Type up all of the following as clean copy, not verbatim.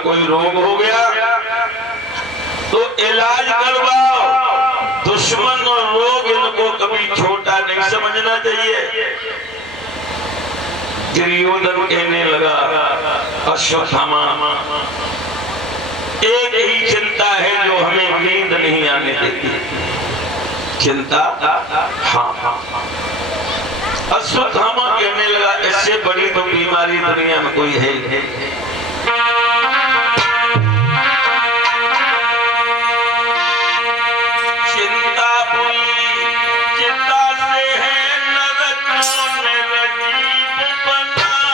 कोई रोग हो गया तो इलाज करवाओ। दुश्मन और रोग इनको कभी छोटा नहीं समझना चाहिए। दुर्योधन कहने लगा अश्वत्थामा, एक ही चिंता है जो हमें नींद नहीं आने देती। चिंता? हाँ। अश्वत्थामा कहने लगा इससे बड़ी तो बीमारी दुनिया में कोई है। चिंता बुरी चिंता से है नरकों में नजीब बनाती है।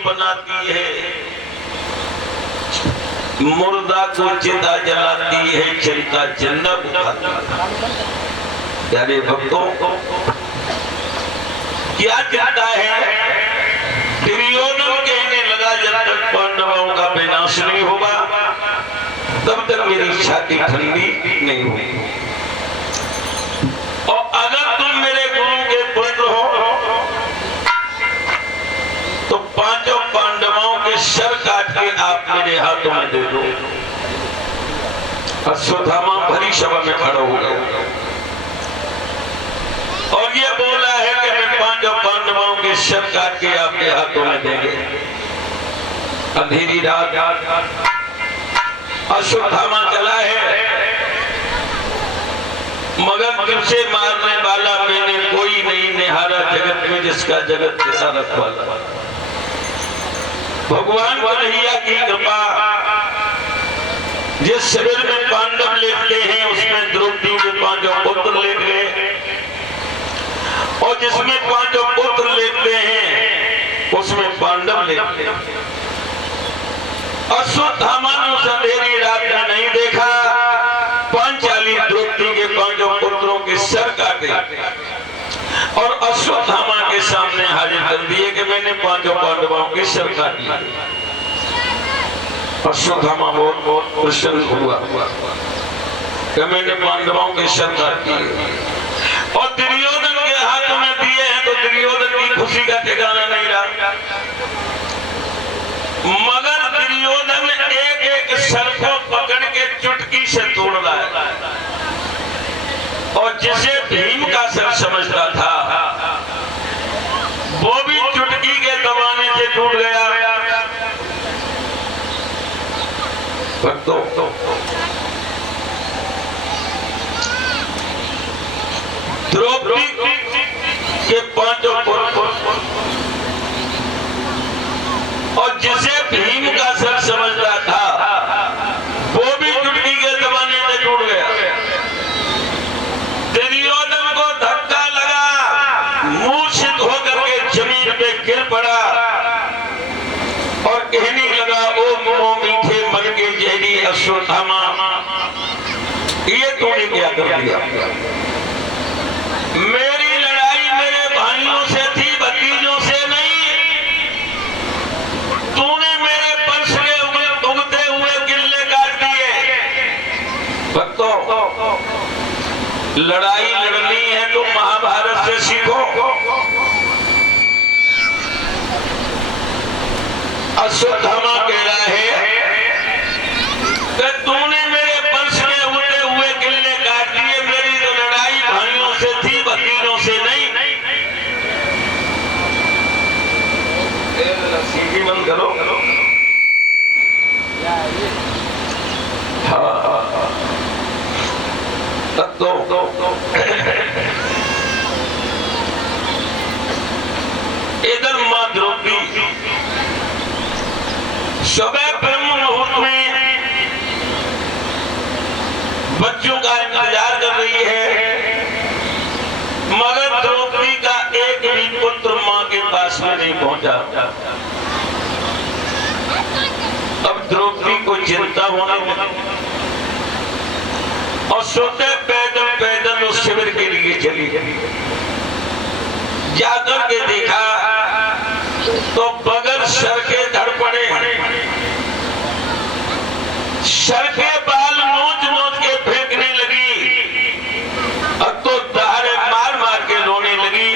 बनाती है, मुर्दा को चिता जलाती है, चिंता जन्नत उठाती है। प्यारे भक्तों, क्या चिंता है? दुर्योधन कहने लगा जब तक पांडवों का विनाश नहीं होगा तब तक मेरी छाती ठंडी नहीं होगी। और अगर तुम मेरे गुरु के पुत्र हो तो पांचों पांडवों के सर काट के आप मेरे हाथों में दे दो। अश्वत्थामा भरी सभा में खड़ा हो गया और ये बोला है कि मैं पांचों पांडवों के सर काट के आपके हाथों में देंगे। अंधेरी रात अश्वत्थामा चला है, मगर तुझसे मारने वाला मैंने कोई नहीं निहारा जगत में जिसका जगत पिता रखवाला। भगवान कन्हैया की कृपा, जिस शिविर में पांडव लेटते हैं उसमें द्रौपदी के पांचों पुत्र लेट गए और जिसमें पांचों पुत्र लेटते हैं उसमें पांडव लेटते हैं। अश्वत्थामा ने उस अंधेरी रात में नहीं देखा, पांचाली द्रौपदी के पांचों पुत्रों के सर काटे और अश्वत्थामा के सामने हाजिर कर दिए कि मैंने पांचों पांडवों के सर काट लिए। अश्वत्थामा बहुत प्रसन्न हुआ कि मैंने पांडवों के सर काट दिए और दुर्योधन के हाथों में दिए हैं तो दुर्योधन की खुशी का ठिकाना नहीं रहा। मगर दुर्योधन एक एक सर को पकड़ के चुटकी से तोड़ रहा है और जिसे भीम का सर समझता था वो भी चुटकी के दबाने से टूट गया। भक्तों, द्रौपदी के पांचों पुत्र और जिसे भीम का सर समझता था वो भी चुटकी के दबाने से टूट गया। दुर्योधन को धक्का लगा, मूर्छित होकर के जमीन पे गिर पड़ा और कहने लगा ओ मीठे मन के जहरी अश्वत्थामा, ये तूने क्या कर दिया? मेरी लड़ाई मेरे भाइयों से थी, भतीजों से नहीं। तूने मेरे वंश के उगते हुए किले काट दिए। भक्तों, लड़ाई लड़नी है तो महाभारत से सीखो। अश्वत्थामा कह रहा है कि तूने मेरे वंश के उगते हुए किले काट दिए। मेरी तो लड़ाई भाइयों से थी, भतीजों से नहीं। सीधी बंद करो। हाँ, तो सुबह ब्रह्म मुहूर्त में बच्चों का इंतजार कर रही है, मगर द्रौपदी का एक भी पुत्र मां के पास में नहीं पहुंचा। अब द्रौपदी को चिंता होने लगी और सोते पैदल पैदल उस शिविर के लिए चली गई। जाकर के देखा तो बगल सर के धड़ पड़े, सर के बाल नोच नोच के फेंकने लगी, अब तो दहाड़े मार मार के रोने लगी।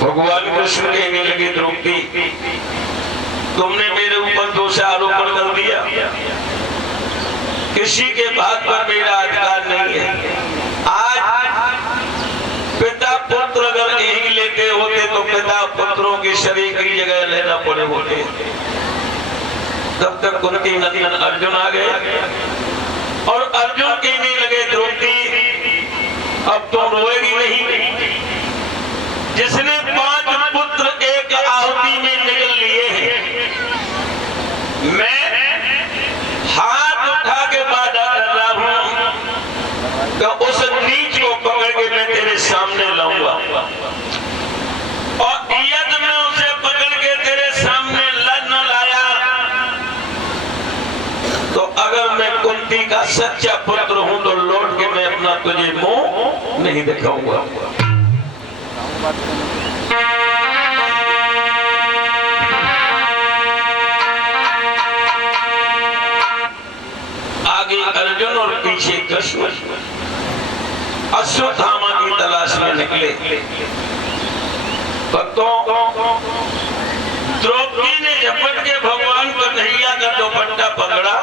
भगवान कृष्ण कहने लगे, द्रौपदी तुमने मेरे ऊपर दोष आरोपण कर दिया, किसी के बात पर मेरा अधिकार नहीं है। आज पिता पुत्र अगर यही लेते होते तो पिता पुत्रों के शरीर की जगह लेना पड़े होते। तब तक कुंती नंदन अर्जुन आ गए और अर्जुन कहने लगे, द्रौपदी अब तुम रोएगी नहीं। जिसने 5 पुत्र एक आहुति में निकल लिए हैं, मैं हाथ उठा के वादा कर रहा हूं कि उस नीच को पकड़ के मैं तेरे सामने लाऊंगा, और यदि मैं उसे पकड़ के तेरे सामने न लाया तो अगर मैं कुंती का सच्चा पुत्र हूं तो लौट के मैं अपना तुझे मुंह नहीं दिखाऊंगा। आगे अर्जुन और पीछे कृष्ण अश्वत्थामा की तलाश में निकले। भक्तों, द्रौपदी ने झपट के भगवान कन्हैया का दुपट्टा पकड़ा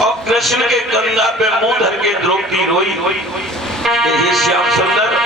और कृष्ण के कंधा पे मुंह धर के द्रौपदी रोई, ये श्याम सुंदर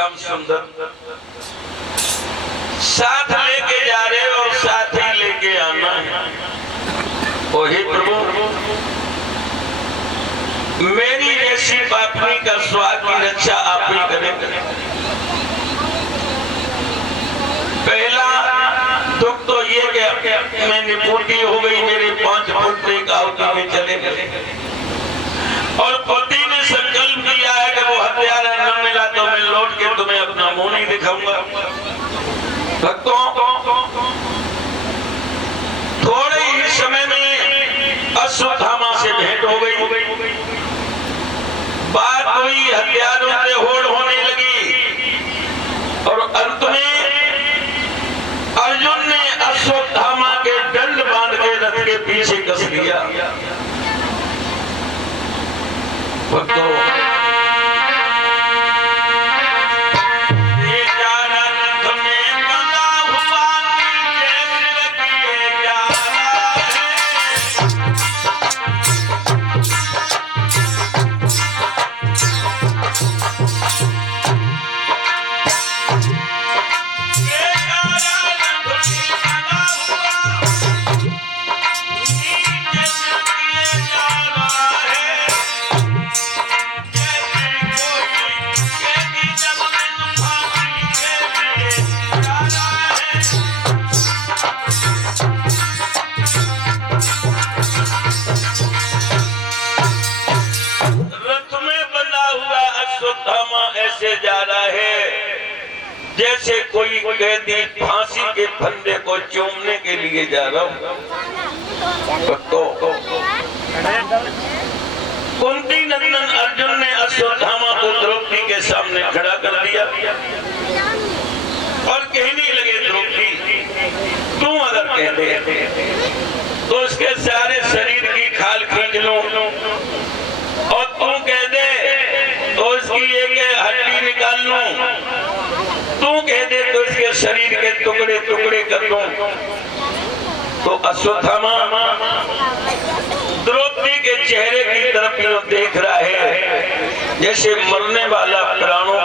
श्याम सुंदर साथ लेके जा रहे और साथ ही लेके आना है। ओ हे प्रभु, मेरी ऐसी बापनी का स्वाद की रक्षा आप ही करें। पहला दुख तो ये कि मैं निपुटी हो गई, मेरे 5 पुत्र एक आवती में चले गए और पति ने संकल्प किया है कि वो हत्यारा न मिला तो मैं लौट के तुम्हें अपना मुंह नहीं दिखाऊंगा। भक्तों, थोड़े ही समय में अश्वत्थामा से भेंट हो गई, बात हुई, हथियारों से होड़ होने लगी और अंत में अर्जुन ने अश्वत्थामा के दंड बांध के रथ के पीछे कस लिया। भक्तों, ऐसे जा रहा है जैसे कोई कैदी फांसी के फंदे को चूमने के लिए जा रहा हूं। तो कुंती नंदन अर्जुन ने अश्वत्थामा को द्रौपदी के सामने खड़ा कर दिया और कहने लगे, द्रौपदी तू अगर कह दे तो उसके सारे शरीर की खाल खींच लूं और तू कह दे तो उसकी एक हड्डी निकाल लूं, तू कह दे तो उसके शरीर के टुकड़े टुकड़े कर दूं। तो अश्वत्थामा द्रौपदी के चेहरे की तरफ देख रहा है जैसे मरने वाला प्राणों